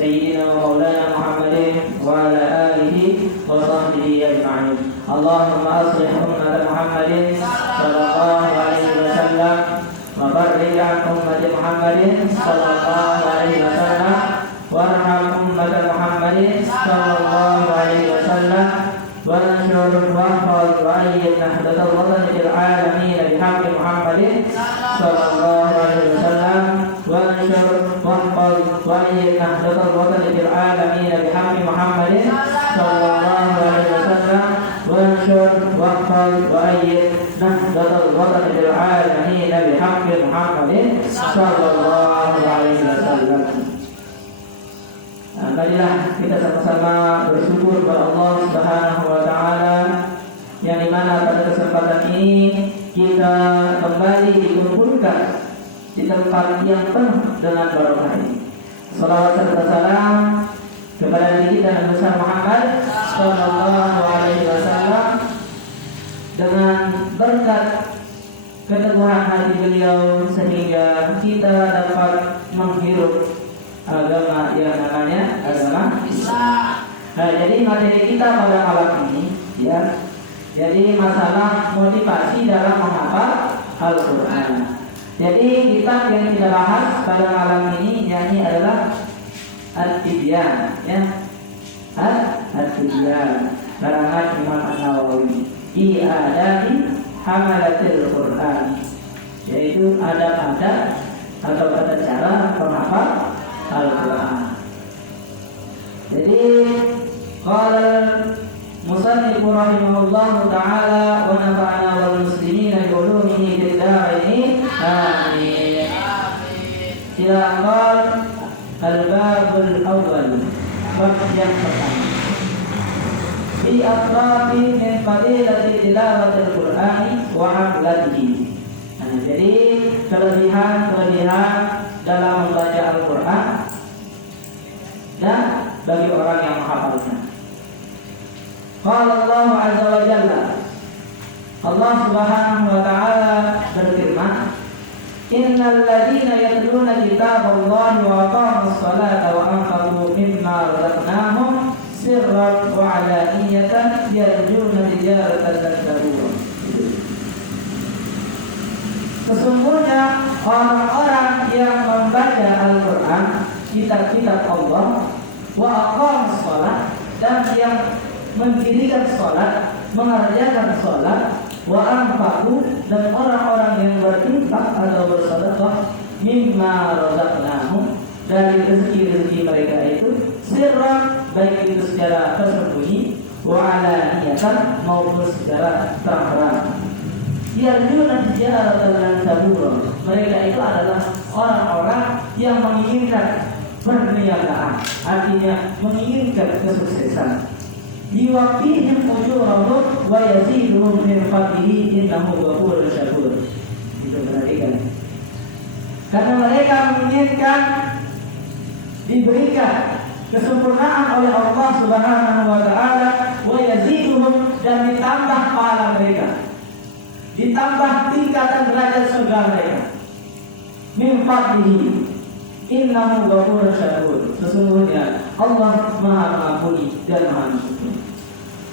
سيدنا ومولانا محمد وعلى آله وصحبه أجمعين. اللهم أصلح أمة محمد صلى الله عليه وسلم وفرج عن أمة محمد صلى الله عليه وسلم وارحم أمة محمد صلى الله عليه وسلم وانشر واحفظ وأيد نهضة الوطن في العالمين بحق محمد صلى الله عليه وسلم وانشر واحفظ وأيد نهضة الوطن في العالمين بحق محمد صلى الله عليه وسلم وانشر واحفظ وأيد نهضة الوطن في العالمين بحق محمد صلى الله عليه وسلم. Marilah kita sama-sama bersyukur kepada Allah Subhanahu wa taala yang dimana pada kesempatan ini kita kembali dikumpulkan di tempat yang penuh dengan barokah ini. Salawat serta salam kepada Nabi kita Nabi besar Muhammad sallallahu alaihi wasallam dengan berkat keteguhan hati beliau sehingga kita dapat menghirup agama yang namanya agama Islam. Nah, jadi materi kita pada malam ini ya. Jadi masalah motivasi dalam menghafal Al-Qur'an. Jadi kitab yang kita bahas pada malam ini yakni adalah At-Tibyan ya. At-Tibyan karangan Imam An-Nawawi fi adabi hamalatil Qur'an, yaitu adab-adab atau tata cara penghafal Al-Quran. Jadi qala musannif rahimahullah taala wa nafa'ana wal muslimina bi ulumihi fid darain amin. Silakan al-babul awwal, bab yang pertama. Fi atrafi min fadilati tilawatil Qur'ani wa hamlatihi. Nah, jadi kelebihan dalam membaca Al-Quran dan bagi orang yang menghafalnya. Qala Allah azza wa jalla, Allah Subhanahu wa taala berfirman, innal ladzina yatluna kitaballahi wa aqamus salata wa anfaqu mimma razaqnahum sirran wa alaniyatan yarjuna tijaratan lan tabur. Sesungguhnya orang-orang yang membaca Al-Quran, kitab-kitab Allah, wa aqamus shalah, dan yang mendirikan salat, mengerjakan salat, wa anfaqu, dan orang-orang yang berinfak atau bersedekah, mimma razaqnahum, dari rezeki-rezeki mereka itu, sirran, baik itu secara tersembunyi, wa alaniyatan, maupun secara terang-terang. Yarjuna tijaratan lan tabur. Mereka itu adalah orang-orang yang menginginkan perniagaan, artinya menginginkan kesuksesan. Yuwafihim ujurahum wa yaziduhum min fadlihi innahu ghafurur syakur. Itu perhatikan. Karena mereka menginginkan diberikan kesempurnaan oleh Allah Subhanahu wa taala, wa yaziduhum, dan ditambah pahala mereka, ditambah tingkatan derajat surga mereka. Min fadlihi innahu ghafurur syakur. Sesungguhnya Allah Maha Mengampuni dan Maha Bersyukur.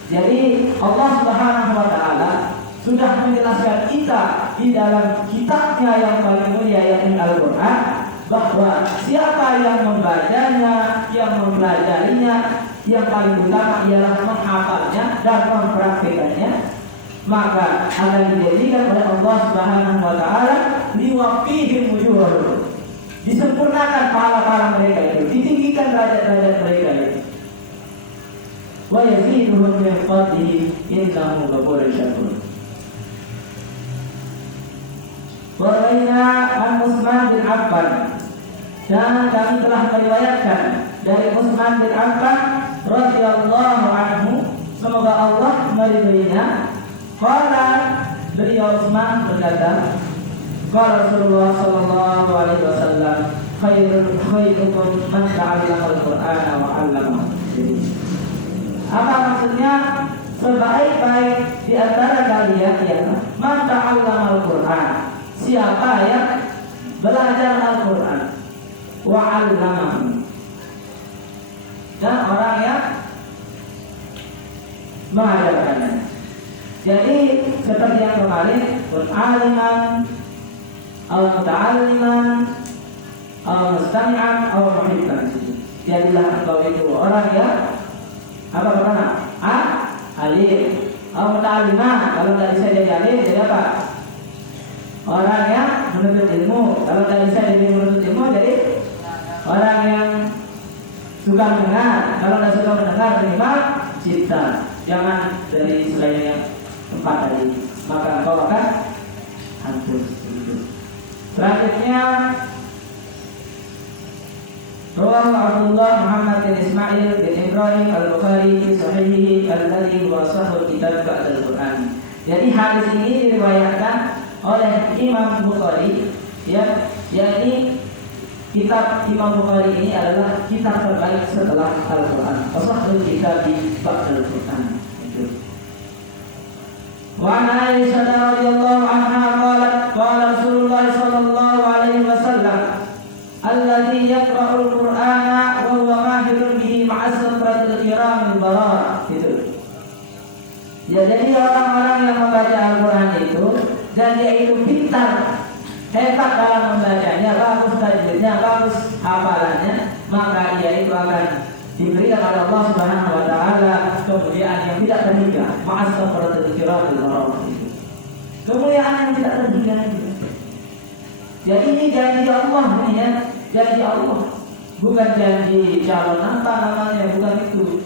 Jadi Allah Subhanahu wa taala sudah menjelaskan kita di dalam kitabnya yang paling mulia yakni Al-Qur'an, bahwa siapa yang membacanya, yang mempelajarinya, yang paling utama ialah menghafalnya dan mempraktikannya, maka akan dijadikan oleh Allah Subhanahu wa taala liwafihim ujurahum, disempurnakan pahala-pahala mereka itu, ditinggikan derajat-derajat mereka itu. Wa yaziduhum min fadlihi innahu ghafurur syakur. Wa raina an Utsman bin Affan, dan kami telah meriwayatkan dari Utsman bin Affan radhiyallahu anhu, semoga Allah meridhoinya. Qala, beliau Utsman berkata, qala Rasulullah sallallahu alaihi wasallam, khairukum man ta'allama al-Qur'ana wa 'allamahu. Apa maksudnya? Sebaik-baik di antara kalian ialah man ta'allama al-Qur'an, siapa yang belajar Al-Quran, wa 'allamahu, Jadi seperti yang kemarin, kun aliman, muta'alliman, mustami'an, muhibban. Jadilah engkau itu orang yang apa pertama? Alim. Muta'alliman. Kalau tidak bisa jadi alim, jadi apa? Orang yang menuntut ilmu. Kalau tidak bisa jadi menuntut ilmu, jadi orang yang suka mendengar. Kalau tidak suka mendengar, minimal cipta. Jangan dari selain yang tempat tadi. Maka engkau akan hancur. Selanjutnya, Rawahu Abdullah Muhammad bin Ismail bin Ibrahim al-Bukhari fi sahihihi alladhi huwa sahih kitab ba'da al-Qur'an. Jadi hadis ini diriwayatkan oleh Imam Bukhari, ya, yakni kitab Imam Bukhari ini adalah kitab terbaik setelah Al-Qur'an. Sahih kitab ba'da al-Qur'an. Wa an Aisyah radhiyallahu anha qalat qala Rasulullah sallallahu alaihi wasallam alladzi yaqra'ul Qur'ana wa huwa mahirun bihi ma'a satratil kiramil barar. Itu. Ya, jadi orang-orang yang membaca Al-Qur'an itu dan dia itu pintar, hebat dalam membacanya, bagus tajwidnya, bagus hafalannya, maka dia itu akan diberikan oleh Allah Subhanahu wa taala kemuliaan yang tidak terhingga, ma'a satratil kiramil barar. Kemuliaan yang tidak terhingga. Jadi ini janji Allah ini, ya. Janji Allah, bukan janji calon apa namanya, bukan itu,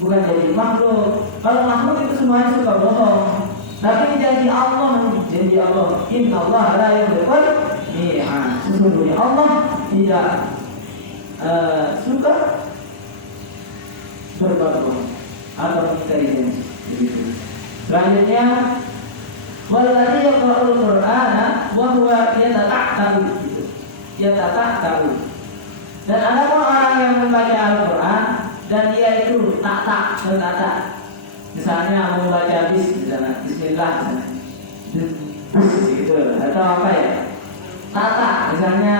bukan janji makhluk. Kalau makhluk itu semuanya suka bohong, tapi ini janji Allah, janji Allah. Inna Allah la yuhibbul mi'ad. Sesungguhnya Allah tidak suka berbuat bohong atau mengingkari janji. Begitu. Selanjutnya, walladzi yaqra'ul Qur'ana wa huwa yatata'abu. Dia tak tahu. Dan ada orang yang membaca Al-Quran dan dia itu tak berkata. Misalnya membaca Bismillah, gitu, atau apa ya? Tak, misalnya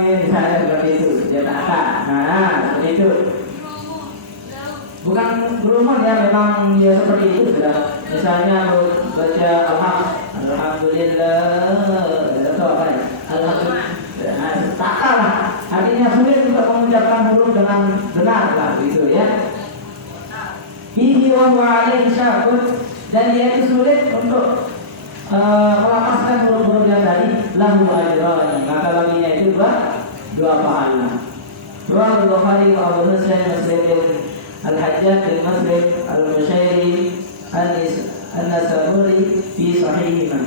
misalnya seperti itu, dia tak. Nah, seperti itu. Bukan berumur ya, memang dia seperti itu sudah. Misalnya baca Alhamdulillah, atau apa ya? Alhamdulillah, tak lah. Artinya sulit untuk mengucapkan huruf dengan benar lah, gitu ya. Bihi wa alaihi syakut, dan dia itu sulit untuk melepaskan huruf-huruf yang tadi. Lahu ajrani, maka baginya itu dua pahala. Rawahu Bukhari wa Abu Husain Muslim Al-Hajjaj bin Muslim Al-Mushairi An-Nasaburi fi sahihihima.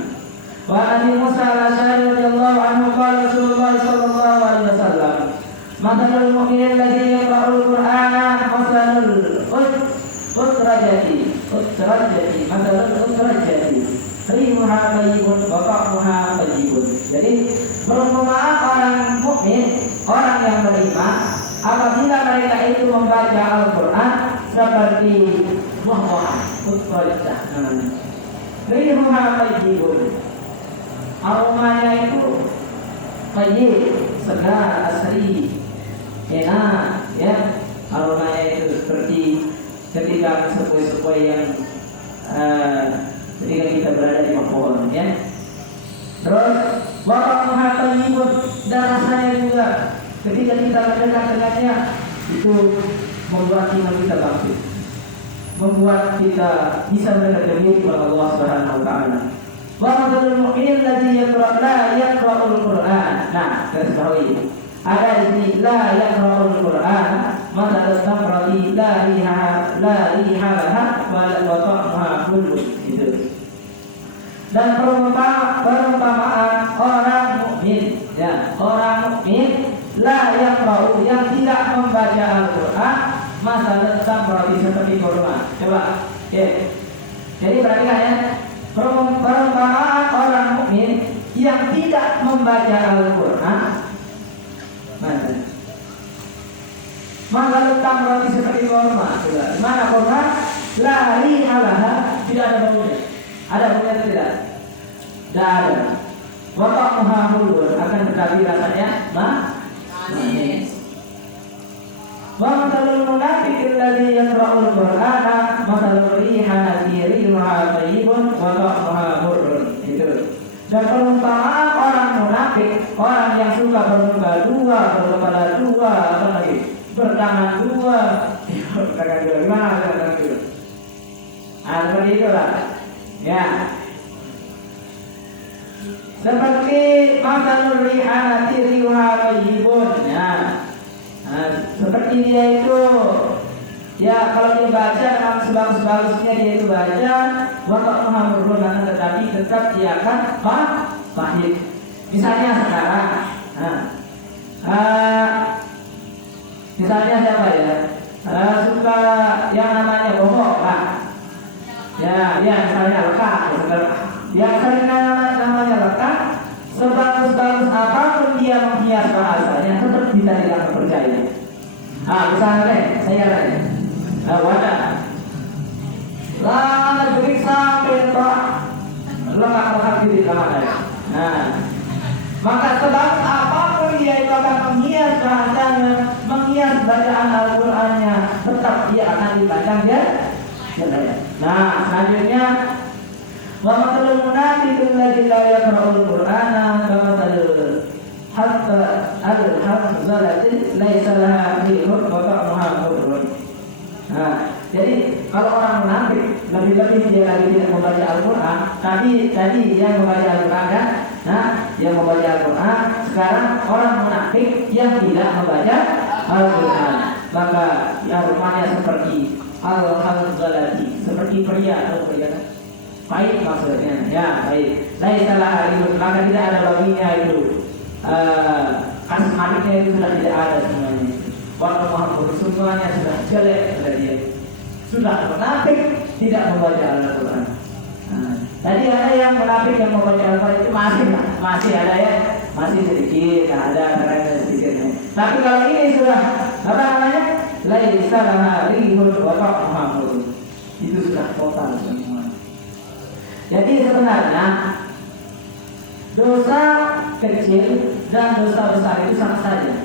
Wa Abi Musa al-Asy'ari radhiyallahu anhu qala Rasulullah sallallahu alaihi wasallam mathalul mu'min alladhi yaqra'ul Qur'ana mathalul utrajati mathalul utrajati rihuha tayyibun wa ta'muha tayyibun. Jadi perumpamaan orang mukmin, orang yang beriman, apabila mereka itu membaca Al-Quran seperti buah-buahan utrajah namanya. Rihuha tayyibun, aromanya itu tayyib, segar, asri, enak, ya. Aromanya itu seperti ketika sepoi-sepoi yang ketika kita berada di pohon, ya. Terus waqa'uha tayyibun, dan rasanya juga ketika kita mendengar dengannya itu membuat iman kita bangkit, membuat kita bisa mendengar kepada Allah Subhanahu wa taala. Wa mathalul mu'min alladzi yaqra'ul Qur'an. Nah, garis bawahi. Ada di sini la yaqra'ul Qur'an, mathalul tamrati la riha laha wa ta'muha kullu. Itu. Dan perumpamaan orang mukmin, ya, orang mukmin la yaqra'u, yang tidak membaca Al-Qur'an, mathalul tamrati seperti kurma. Coba, oke. Jadi perhatikan ya. Perumpamaan orang mukmin yang tidak membaca Al-Quran, maka letak roti seperti kurma. Mana kurma? Lari alaha, tidak ada baunya. Ada baunya tidak? Tidak ada. Watak muhammadun, akan tetapi rasanya manis. Wa mathalul munafiqil ladzi yaqra'ul Qur'ana mathalur rihati rihuha thayyibun wa ta'muha murrun. Itu. Dan perumpamaan orang munafik, orang yang suka bermuka dua, berkepala dua, apa lagi? Bertangan dua. Bertangan dua gimana bertangan dua? Seperti itulah. Ya. Seperti mathalur rihati rihuha thayyibun. Ya. Seperti dia itu, ya kalau dia baca dengan sebagus-bagusnya dia itu baca, waktu Muhammad Rasulullah, tetapi tetap dia akan pahit. Misalnya sekarang, misalnya siapa ya? Suka yang namanya bohong, ya misalnya lekah, yang sering namanya lekah. Sebagus-bagus apapun dia menghias bahasanya, tetap kita tidak percaya. Misalnya saya tanya, wadah, lah negeri sampai lengkap diri kamar. Maka sebagus apapun dia itu akan menghias bahasanya, menghias bacaan Al-Qur'annya, tetap dia akan dipandang dia. Nah, selanjutnya. Wa mathalul munafiqil ladzi la yaqra'ul Qur'ana kamathalil hamzalatin laisa laha rihun wa ta'muha murrun. Jadi kalau orang munafik lebih-lebih dia lagi tidak membaca Al-Qur'an, tadi yang membaca Al-Qur'an kan? Yang membaca Al-Qur'an, sekarang orang munafik yang tidak membaca Al-Qur'an. Maka ya rumahnya seperti al-hamzalati, seperti pria atau pria. Baik maksudnya, ya baik. Laisa laha rihun, maka tidak ada baginya itu. Kasih-kasihnya itu sudah tidak ada semuanya. Waktu Muhammad semuanya sudah jelek, sudah dia sudah munafik, tidak membaca Al-Quran. Tadi ada yang munafik yang membaca Al-Quran itu masih ada ya, masih sedikit, ada sedikit. Tapi kalau ini sudah apa namanya? Laisa laha rihun wa ta'muha murrun. Itu sudah total semua. Jadi sebenarnya dosa kecil dan dosa besar itu sama saja.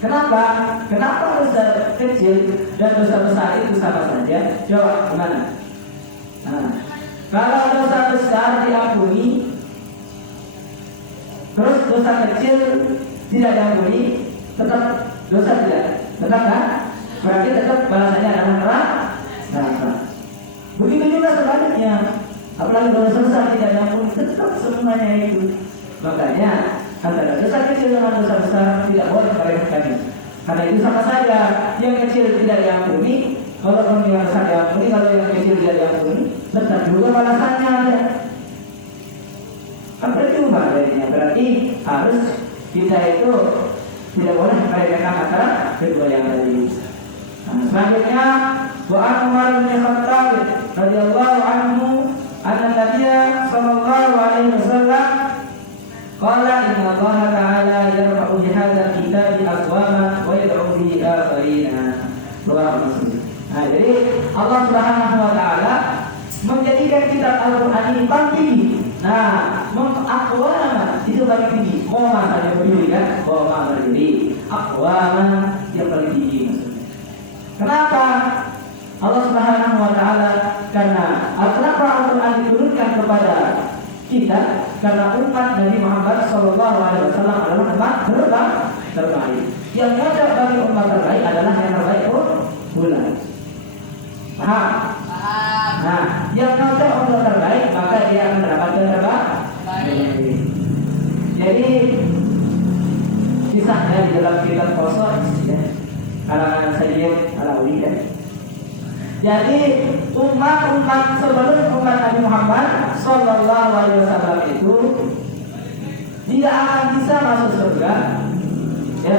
Kenapa? Kenapa dosa kecil dan dosa besar itu sama saja? Jawab gimana? Kalau dosa besar diampuni, terus dosa kecil tidak diampuni, tetap dosa tidak? Tetap kan? Berarti tetap balasannya adalah neraka. Begitu juga sebaliknya. Apalagi dosa besar tidak diampuni, tetap semuanya itu. Makanya antara dosa kecil dengan dosa besar tidak boleh meremehkannya. Karena itu sama saja, yang kecil tidak diampuni, kalau yang besar diampuni, kalau yang kecil tidak diampuni, tetap juga balasannya ada. Kan percuma jadinya. Berarti harus kita itu tidak boleh meremehkan antara kedua yang tadi. Selanjutnya, wa Umar bin Khattab radhiyallahu anhu anna Nabiya sallallahu alaihi wasallam qala inna Allah ta'ala yarfa'u bi hadzal kitabi aqwaman wa yad'u bihi akharina. Jadi Allah Subhanahu wa taala menjadikan kitab Al-Qur'an ini paling tinggi. Aqwaman itu paling tinggi. Qoma saja berdiri kan? Qoma berdiri. Aqwaman yang paling tinggi maksudnya. Kenapa? Allah Subhanahu wa taala karena Al-Qur'an diturunkan kepada kita karena umat Nabi Muhammad sallallahu alaihi wasallam adalah umat terbaik. Yang cocok bagi umat terbaik adalah yang terbaik pula. Paham? Yang cocok untuk terbaik maka dia akan mendapatkan terbaik. Jadi kisahnya di dalam kitab Qasas ya. Karangan Sayyid Alawi ya. Jadi umat-umat sebelum umat Nabi Muhammad sallallahu alaihi wasallam itu tidak akan bisa masuk surga ya,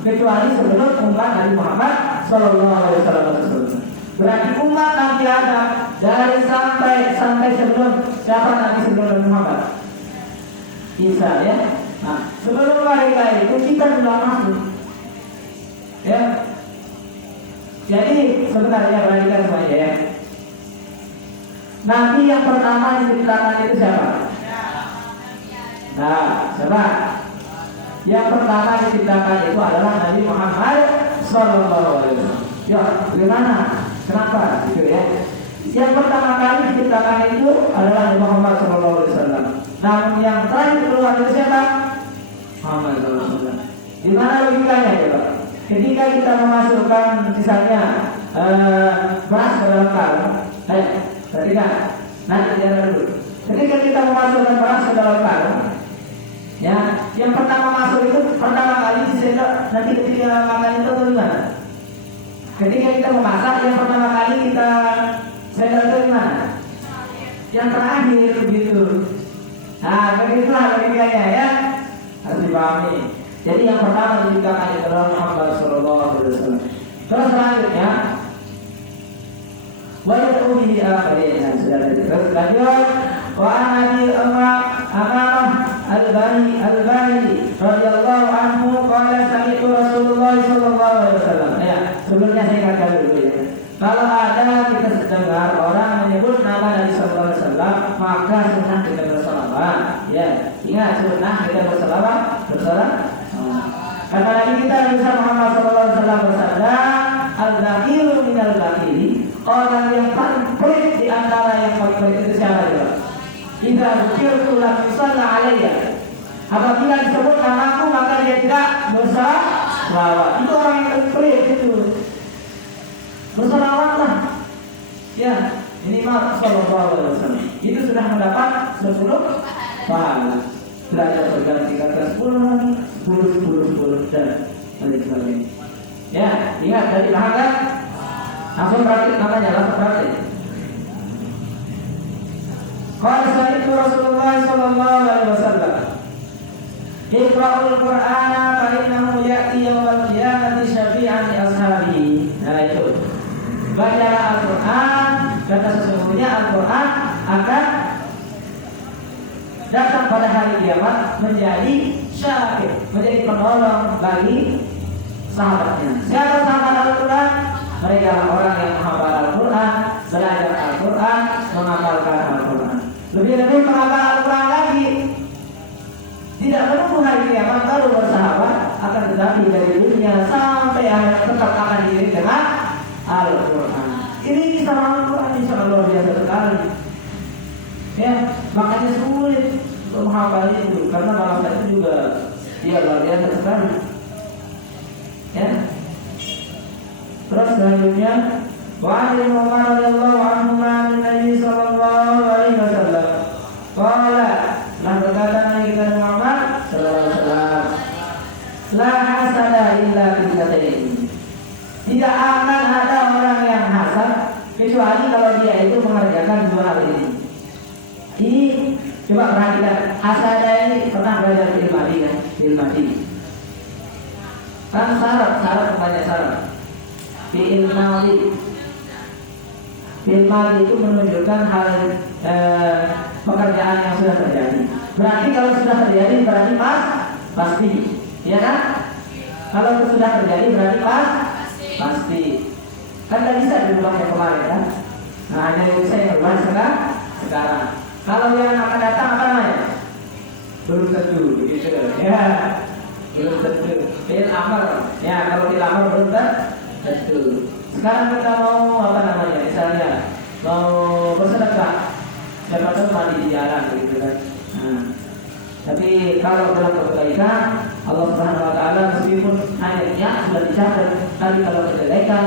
kecuali sebelum umat Nabi Muhammad sallallahu alaihi wasallam masuk surga. Berarti umat Nabi Adam dari sampai sebelum siapa Nabi sebelum Nabi Muhammad? Isa ya. Sebelum mereka itu kita sudah masuk. Ya. Jadi sebenarnya perhatikan semuanya ya. Nabi yang pertama diciptakan itu siapa? Siapa? Yang pertama diciptakan itu adalah Nabi Muhammad Sallallahu Alaihi Wasallam. Ya, bagaimana? Kenapa? Gitu ya. Yang pertama kali diciptakan itu adalah Muhammad Sallallahu Alaihi Wasallam. Namun yang terakhir keluar itu siapa? Muhammad Sallallahu Alaihi Wasallam. Di mana logikanya ya Pak? Ketika kita memasukkan misalnya beras ke dalam karung, perhatikan. Nanti lihat dulu. Ketika kita memasukkan beras ke dalam karung, ya, yang pertama masuk itu pertama kali disendok. Nanti ketika makan itu gimana? Ketika kita memasak, yang pertama kali kita sendok itu gimana? Yang terakhir begitu. Nah, begitulah logikanya ya. Harus dipahami. Jadi yang pertama diciptakan itu adalah Muhammad Sallallahu Alaihi Wasallam. Terus selanjutnya, wajah ubi akhirin. Sudah terus lanjut. Wa anabi Amamah al-Bani radhiyallahu anhu qala sami'tu Rasulullah sallallahu alaihi wasallam. Ya, sebelumnya saya katakan dulu ya. Kalau ada kita dengar orang menyebut nama Nabi sallallahu alaihi wasallam, maka sunnah kita bersalawat. Ya, ingat sunnah kita bersalawat. Kata Nabi kita Muhammad sallallahu alaihi wasallam bersabda, al-baqilu minal baqili. Orang yang paling pelit di antara yang paling pelit itu siapa ya? Idza dzukirtu lam yusalla alayya. Apabila disebut namaku maka dia tidak bersalawat. Itu orang yang paling pelit itu. Bersalawatlah. Ya, minimal sallallahu alaihi wasallam. Itu sudah mendapat 10 pahala. Belajar berganti-ganti 10 dan lain sebagainya. Ya, ingat dari bahasa langsung praktik namanya, langsung praktik. Qala sami'tu Rasulullah sallallahu alaihi wasallam, Iqra'ul Qur'ana fa innahu ya'ti yawmal qiyamati syafi'an li ashabihi. Nah itu. Bacalah Al-Qur'an, kata sesungguhnya Al-Qur'an akan datang pada hari kiamat menjadi syafi', menjadi penolong bagi sahabatnya. Siapa sahabat Al-Qur'an? Mereka orang yang menghafal Al-Qur'an, belajar Al-Qur'an, menghafalkan Al-Qur'an. Lebih-lebih menghafal Al-Qur'an lagi. Tidak menunggu hari kiamat baru bersahabat, akan tetapi dari dunia sampai akhir tetap akan diri dengan Al-Qur'an. Ini kisah Al-Qur'an insya Allah biasa sekali. Ya, makanya sulit untuk menghafal itu karena bahasa itu juga dia luar biasa sekali. Ya. Terus selanjutnya, wa Ali Umar radhiyallahu anhu an Nabi sallallahu alaihi wasallam. Qala, la berkata Nabi kita Muhammad sallallahu alaihi wasallam, la hasada illa fitnatain. Tidak akan ada orang yang hasad kecuali kalau dia itu mengerjakan dua hal ini. Ini coba perhatikan, hasada ini pernah belajar ilmu kan? Ilmu kan syarat banyak syarat. Fi'il madhi itu menunjukkan hal pekerjaan yang sudah terjadi. Berarti kalau sudah terjadi berarti pasti, ya kan? Kalau itu sudah terjadi berarti pasti. Kan tidak bisa dirubah yang kemarin kan? Nah hanya itu saya berubah sekarang. Kalau yang akan datang apa namanya? Belum tentu, begitu ya. Belum tentu. Fi'il amr, ya kalau fi'il amr belum tentu. Sekarang kita mau apa namanya? Misalnya mau bersedekah, siapa tahu mati di jalan, begitu kan? Nah, tapi kalau dalam kebaikan Allah Subhanahu Wa Taala meskipun hanya niat sudah dicatat, tapi kalau kejelekan,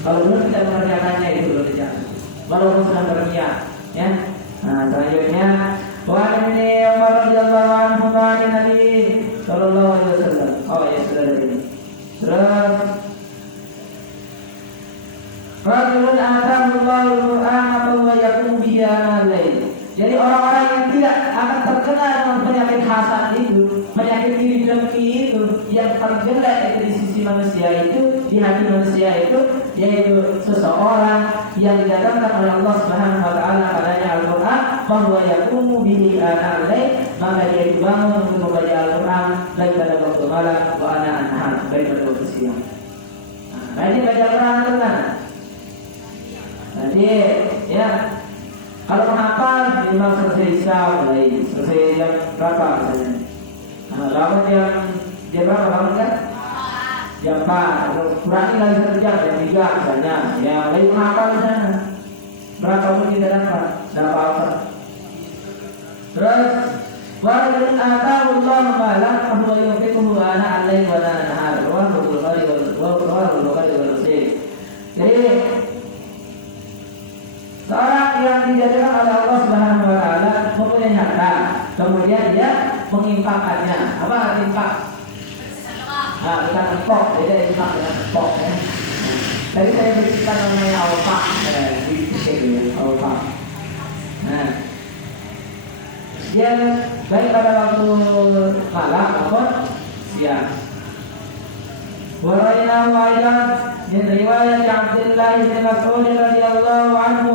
kalau belum kita mengerjakannya itu belum dicatat. Walaupun sudah berniat, ya. Nah, selanjutnya wa ani Umar radhiyallahu anhu an Nabi sallallahu alaihi wasallam. Oh ya sudah ada ini. Terus rajulun atahullahu al-Qur'an fa huwa yaqumu bihi al-lail. Jadi orang-orang yang tidak akan terkena dengan penyakit hasad itu, penyakit iri dengki itu, yang paling jelek itu di sisi manusia itu, di hati manusia itu, yaitu seseorang yang didatangkan oleh Allah Subhanahu Wa Taala padanya Al-Quran, bahwa yaqumu bihi al-lail, maka dia itu bangun untuk membaca Al-Quran baik pada waktu malam, wa ana an-nahar, baik pada waktu siang. Nah, ini baca Al-Quran itu kan? Jadi, ya. Kalau menghafal minimal selesai isya, selesai jam berapa misalnya? Nah, bangun jam berapa bangun kan? Jam 4, kurangi lagi 1 jam, jam 3 misalnya. Ya, lagi apa di sana? Berapa pun kita dapat, tidak apa-apa. Terus, walaupun atahullah malam, bahwa yunfiquhu ana al-lail wa an-nahar, wa Bukhari wal Muslim. Jadi, seorang yang dijadikan oleh Allah Subhanahu wa taala mempunyai harta, kemudian dia menginfakkannya. Apa arti infak? Bukan empok, beda infak dengan empok ya. Tadi saya berikan namanya alfa, gitu, alfa. Nah, dia baik pada waktu malam maupun siang. Waraina wailan min riwayat Abdullah bin Mas'ud radhiyallahu anhu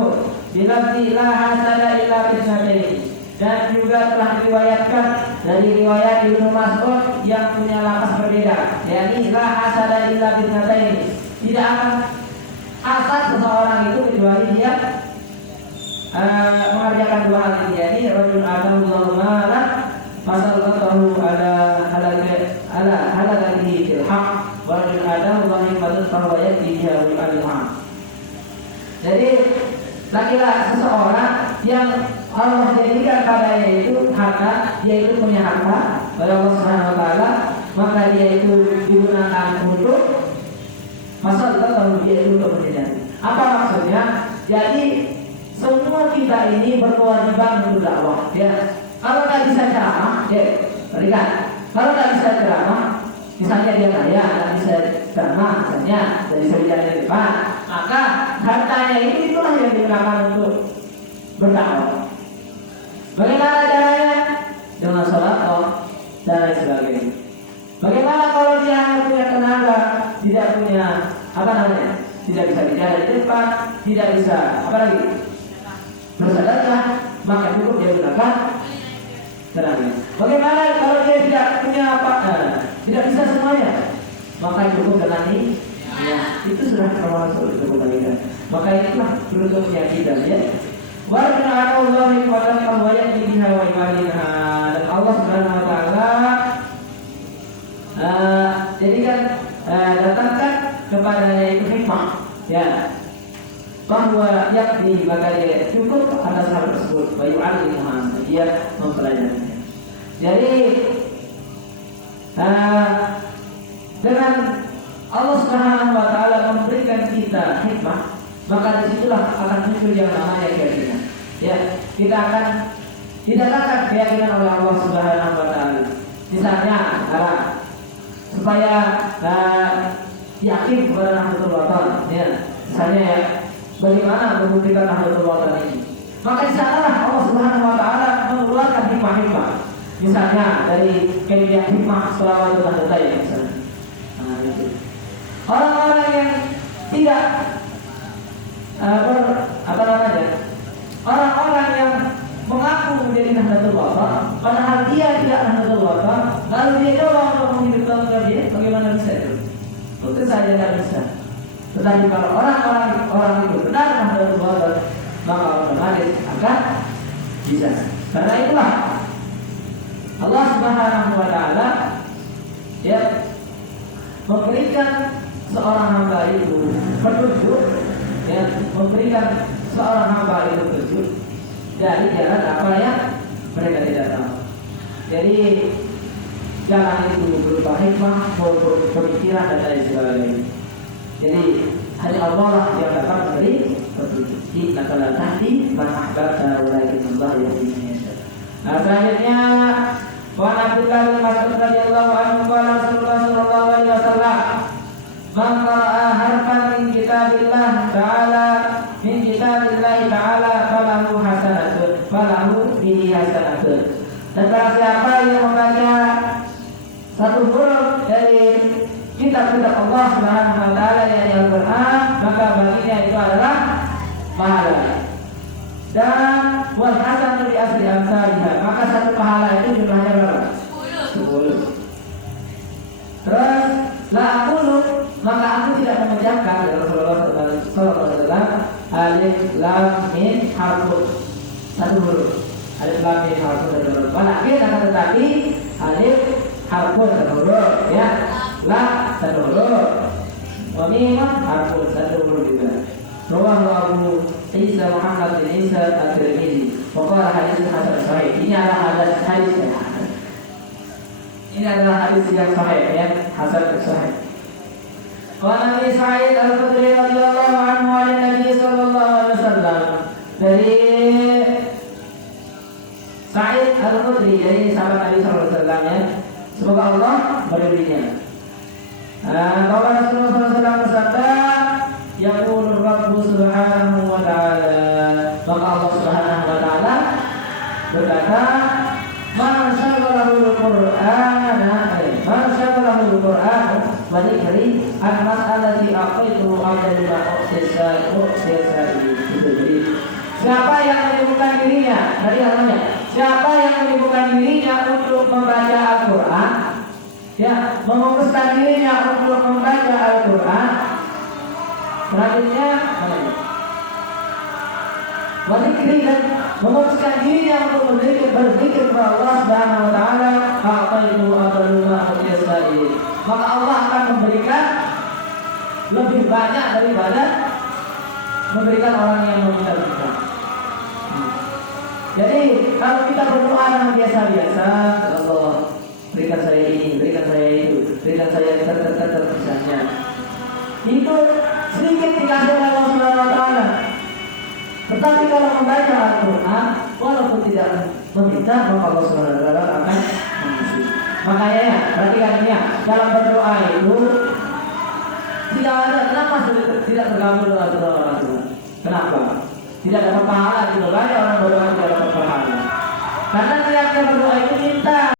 bilafzi la hasada illa bisnatain. Dan juga telah diriwayatkan dari riwayat Ibnu Mas'ud yang punya lafaz berbeda, yakni la hasada illa bisnatain. Tidak akan hasad seseorang itu kecuali dia mengerjakan 2 hal ini, yakni rajul atahu malan fasallallahu ala halakatihi fil haq wa rajul atahu dhahifatan fahuwa yakfihi bil haq. Jadi laki-laki seseorang yang Allah jadikan padanya itu harta, dia itu punya harta pada Allah Subhanahu wa taala, maka dia itu digunakan untuk masa lalu dia itu untuk menjadi. Apa maksudnya? Jadi semua kita ini berkewajiban untuk dakwah, ya. Kalau tak bisa ceramah, ya, berikan. Kalau tak bisa ceramah, misalnya dia kaya, tak bisa ceramah, misalnya, tak bisa bicara di depan, maka hartanya itulah yang digunakan untuk berdakwah. Bagaimana caranya? Dengan sholat dan lain sebagainya. Bagaimana kalau dia punya tenaga, tidak punya tidak bisa bicara di depan, tidak bisa apa lagi? Bersedekah, maka cukup dia gunakan tenaga. Bagaimana kalau dia tidak punya tidak bisa semuanya, maka cukup dengan ini. Ya, itu sudah termasuk itu kebaikan. Maka itulah beruntuknya kita, ya. Wa inna Allahi wa ta'ala biha wa ibadiha. Dan Allah Subhanahu wa taala jadikan datangkan kepadanya itu hikmah, ya, bahwa yakni maka dia cukup atas hal tersebut, bayu alimah, dia mempelajarinya. Jadi dengan Allah Subhanahu wa taala memberikan kita hikmah, maka disitulah akan muncul yang namanya keyakinan. Ya, kita akan didapatkan keyakinan oleh Allah Subhanahu wa taala. Misalnya, supaya yakin kepada Nahdlatul Watan, ya. Misalnya ya, bagaimana membuktikan Nahdlatul Watan ini? Maka di sanalah Allah Subhanahu wa taala mengeluarkan hikmah-hikmah. Misalnya dari kayak hikmah selawat Nahdlatul misalnya. Nah, itu. Orang-orang yang tidak orang-orang yang mengaku menjadi Nahdlatul Watan, padahal dia tidak Nahdlatul Watan, lalu dia coba untuk menghidupkan dia, bagaimana bisa itu? Tentu saja tidak bisa. Tetapi kalau orang itu benar Nahdlatul Watan, maka otomatis akan bisa. Karena itulah Allah Subhanahu wa taala ya memberikan seorang hamba itu petunjuk, ya, memberikan seorang hamba itu petunjuk dari jalan apa yang mereka tidak tahu. Jadi jalan itu berupa hikmah, pemikiran dan lain sebagainya. Jadi hanya Allah lah yang dapat memberi petunjuk. Innaka la tahdi man ahbabta walakinallah yahdi man yasha. Nah, selanjutnya wa Abdullah bin Mas'ud radhiyallahu anhu qala Rasulullah sallallahu alaihi wasallam man qara'a harfan min kitabillah ta'ala falahu bihi hasanatun. Dan barang siapa yang membaca satu huruf dari kitab-kitab Allah Subhanahu wa taala yakni Al-Qur'an, maka baginya itu adalah pahala. Dan wal hasanatu bi asri amsalha, maka satu pahala itu jumlahnya berapa? 10. Terus la aqulu, maka aku tidak mengucapkan ya Rasulullah sallallahu alaihi wasallam alif lam mim harfun, satu huruf. Alif lam mim harfun satu huruf. Walakin akan tetapi alif harfun satu huruf, ya. La satu huruf. Wa mimun harfun satu huruf juga. Rawahu Abu Isa Muhammad bin Isa At-Tirmidzi. Wa qala hadits hasan sahih. Ini adalah hadis yang hasan. Ini adalah hadis yang sahih ya, hasan sahih. Wa Nabi Sa'id Al-Khudri radhiyallahu anhu an Nabi sallallahu alaihi wasallam. Dari Sa'id Al-Khudri dari sahabat Nabi sallallahu alaihi wasallam ya. Semoga Allah meridhinya. Bahwa Rasulullah SAW bersabda, yaqulu Rabbu subhanahu wa ta'ala, maka Allah subhanahu wa ta'ala berkata, man syaghalahu al-Qur'an wa dzikri an mas'alati aqaitu ajalla uqsisa itu. Jadi siapa yang menyibukkan dirinya, tadi namanya, siapa yang menyibukkan dirinya untuk membaca Al-Qur'an, ya, memutuskan dirinya untuk membaca Al-Quran. Selanjutnya berzikir dan memutuskan dirinya untuk berzikir kepada Allah Subhanahu wa taala, maka Allah akan memberikan lebih banyak daripada memberikan orang yang meminta-minta. Jadi kalau kita berdoa dengan biasa-biasa, Allah berikan saya ini, berikan saya itu, berikan saya misalnya. Itu sedikit dikasih oleh Allah Subhanahu wa taala. Tetapi kalau membaca Al-Qur'an, walaupun tidak meminta, maka Allah Subhanahu wa taala akan mengasihi. Makanya ya, perhatikan ini ya, dalam berdoa itu tidak ada, kenapa tidak tergabung dengan doa orang tua? Kenapa? Tidak dapat pahala, tidak banyak orang berdoa tidak dapat pahala. Karena niatnya berdoa itu minta.